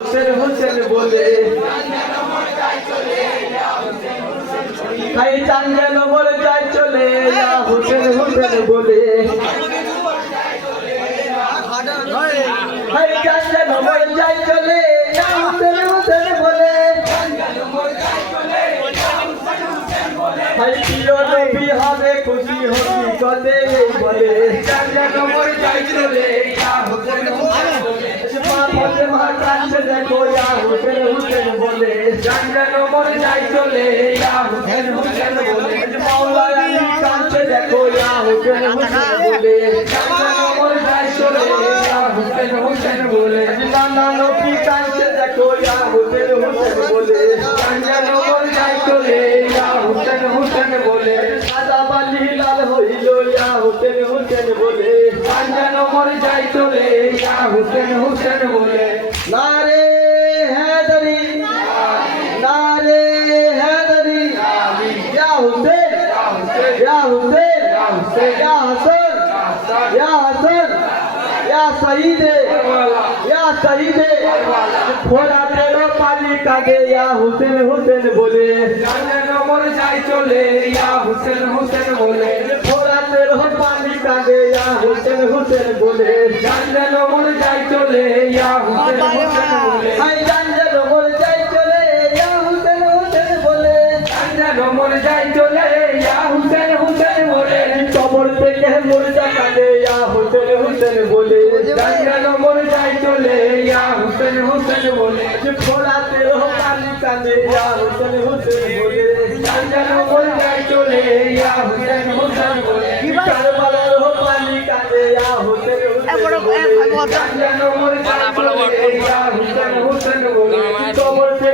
হোসেন হোসেন বলে ভাই চান যেন বলে যাই চলে হোসেন হোসেন বলে ভাই চান যেন বলে যাই চলে হোসেন হোসেন বলে ভাই প্রিয় নবী হবে খুশি হবি কদে বলে চান যেন বলে যাই চলে হোসেন হোসেন বলে মা কাছে দেখো হোসেন হোসেন বলে চান যেন বলে যাই চলে হোসেন হোসেন বলে মাওলা আলী কাছে দেখো হোসেন হোসেন বলে চান যেন বলে যাই চলে হোসেন হোসেন বলে নানা নবী কাছে দেখো হোসেন হোসেন বলে চান যেন বলে যাই চলে হোসেন হোসেন বলে সাদা বালি লাল হইল হোসেন হোসেন বলে চান যেন বলে যাই চলে হোসেন হোসেন বলে নারে हैदरी नारे हैदरी या हुसैन या हुसैन या हसन या हसन या शहीद या शहीद फोड़ा तेरो पानी का दे या हुसैन हुसैन बोले जाने नंबर जाई चले या हुसैन हुसैन बोले फोड़ा तेरो पानी का दे या हुसैन हुसैन बोले जाने नंबर जाई चले या हुसैन हुसैन बोले हाय जाने नंबर जाई चले या हुसैन हुसैन बोले जाने नंबर जाई चले या हुसैन हुसैन बोले कब्र पे के मुर्दा का दे या हुसैन हुसैन बोले जाने नंबर जाई चले या हुसैन हुसैन बोले फोड़ा तेरो पानी का दे या हुसैन हुसैन बोले जाने नंबर जाई चले या हुसैन हुसैन बोले करबलार हो पानी का दे या हुसैन हुसैन बोले जाने नंबर जाई चले या हुसैन हुसैन बोले कब्र पे